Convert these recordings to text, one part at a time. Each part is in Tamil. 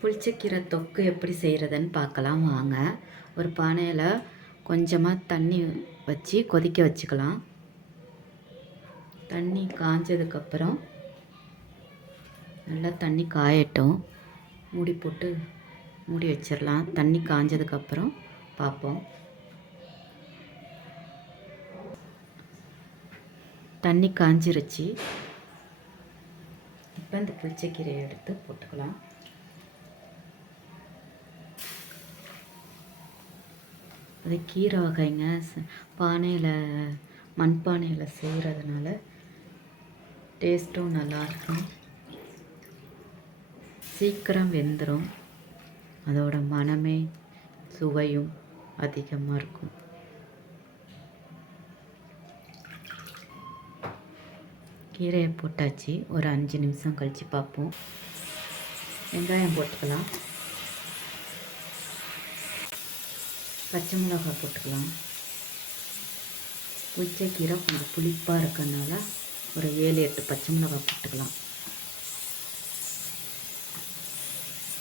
புளிச்சக்கீரை தொக்கு எப்படி செய்கிறதுன்னு பார்க்கலாம் வாங்க. ஒரு பானையில் கொஞ்சமாக தண்ணி வச்சு கொதிக்க வச்சுக்கலாம். தண்ணி காஞ்சதுக்கப்புறம் நல்லா தண்ணி காயட்டும். மூடி போட்டு மூடி வச்சிடலாம். தண்ணி காஞ்சதுக்கப்புறம் பார்ப்போம். தண்ணி காஞ்சிருச்சு. இப்போ இந்த புளிச்சக்கீரையை எடுத்து போட்டுக்கலாம். அது கீரை வகைங்க. பானையில் மண்பானையில் செய்கிறதுனால டேஸ்ட்டும் நல்லாயிருக்கும். சீக்கிரம் வெந்துடும். அதோட மனமே சுவையும் அதிகமாக இருக்கும். கீரையை போட்டாச்சு. ஒரு 5 நிமிஷம் கழித்து பார்ப்போம். வெங்காயம் போட்டுக்கலாம். பச்சை மிளகாய் போட்டுக்கலாம். புளிச்சக்கீரை கொஞ்சம் புளிப்பாக இருக்கிறதுனால ஒரு 7-8 பச்சை மிளகாய் போட்டுக்கலாம்.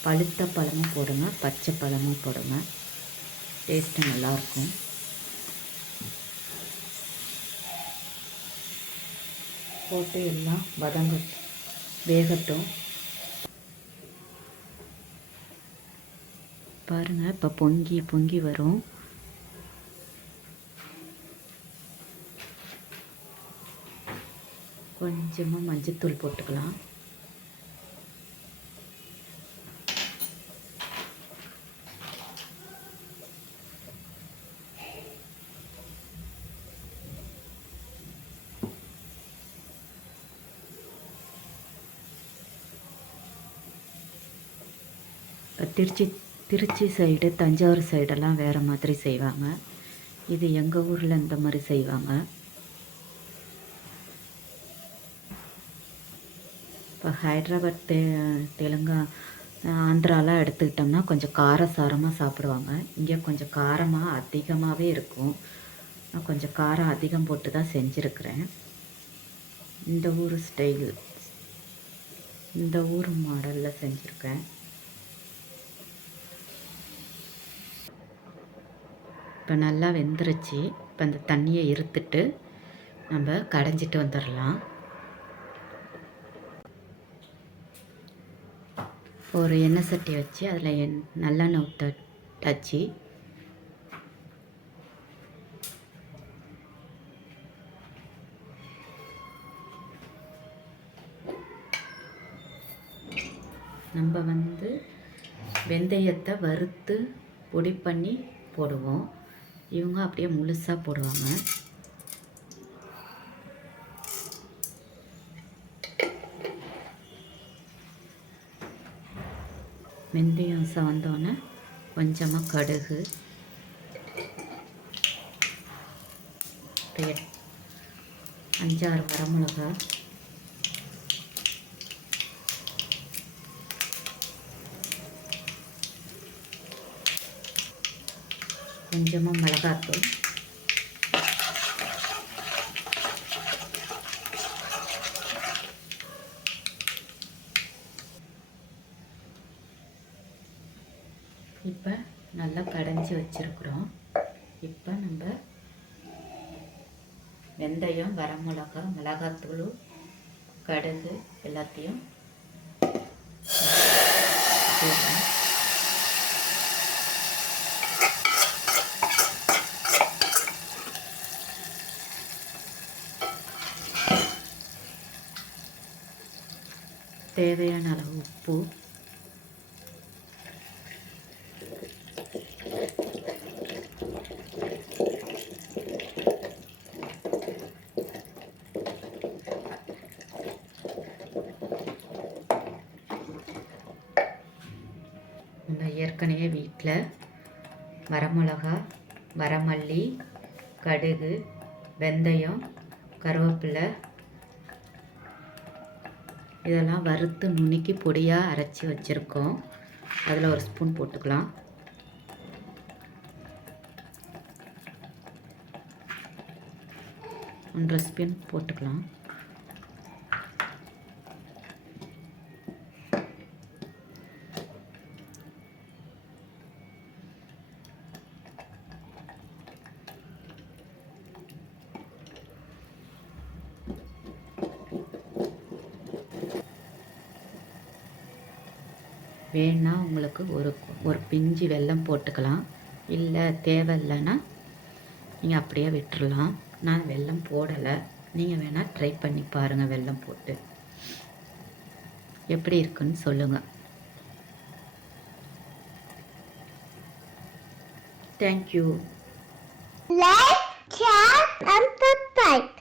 பழுத்த பழமும் போடுங்க, பச்சை பழமும் போடுங்க. டேஸ்ட்டு நல்லாயிருக்கும். போட்டு எல்லாம் வேகட்டும். பாருங்கள், இப்போ பொங்கி வரும். கொஞ்சமாக மஞ்சத்தூள் போட்டுக்கலாம். திருச்சி சைடு, தஞ்சாவூர் சைடெல்லாம் வேறு மாதிரி செய்வாங்க. இது எங்கள் ஊரில் இந்த மாதிரி செய்வாங்க. இப்போ ஹைதராபாத், ஆந்திராலாம் எடுத்துக்கிட்டோம்னா கொஞ்சம் காரசாரமாக சாப்பிடுவாங்க. இங்கே கொஞ்சம் காரமாக அதிகமாகவே இருக்கும். நான் கொஞ்சம் காரம் அதிகம் போட்டு தான் செஞ்சுருக்கிறேன். இந்த ஊர் ஸ்டைல், இந்த ஊர் மாடலில் செஞ்சுருக்கேன். இப்போ நல்லா வெந்துருச்சு. இப்போ அந்த தண்ணியை இருத்துட்டு நம்ம கடைஞ்சிட்டு வந்துடலாம். ஒரு எண்ணெய் சட்டி வச்சு அதில் நல்லெண்ணெய் ஊற்றாச்சு. நம்ம வெந்தயத்தை வறுத்து பொடி பண்ணி போடுவோம். இவங்க அப்படியே முழுசாக போடுவாங்க. வெந்தயம் சவந்தோன்னே கொஞ்சமாக கடுகு, 5-6 வரமிளகா, கொஞ்சமாக மிளகாத்தூள், இப்போ நல்லா கடைஞ்சி வச்சுருக்குறோம். இப்போ நம்ம வெந்தயம், வரமிளகா, மிளகாத்தூள், கடுகு எல்லாத்தையும் போடுறோம். தேவையான அளவு உப்பு, நம்ம ஏற்கனவே வீட்டில் வரமிளகா, வரமல்லி, கடுகு, வெந்தயம், கருவேப்பிலை இதெல்லாம் வறுத்து நுணுக்கி பொடியாக அரைச்சி வச்சுருக்கோம். அதில் ஒரு ஸ்பூன் போட்டுக்கலாம். ஒன்றரை ஸ்பூன் போட்டுக்கலாம். வேணா உங்களுக்கு ஒரு பிஞ்சு வெல்லம் போட்டுக்கலாம். இல்லை தேவையில்லைன்னா நீங்கள் அப்படியே விட்டுறலாம். நான் வெல்லம் போடலை. நீங்கள் வேணால் ட்ரை பண்ணி பாருங்கள் வெல்லம் போட்டு. எப்படி இருக்குன்னு சொல்லுங்கள். Thank you. Like, share and subscribe.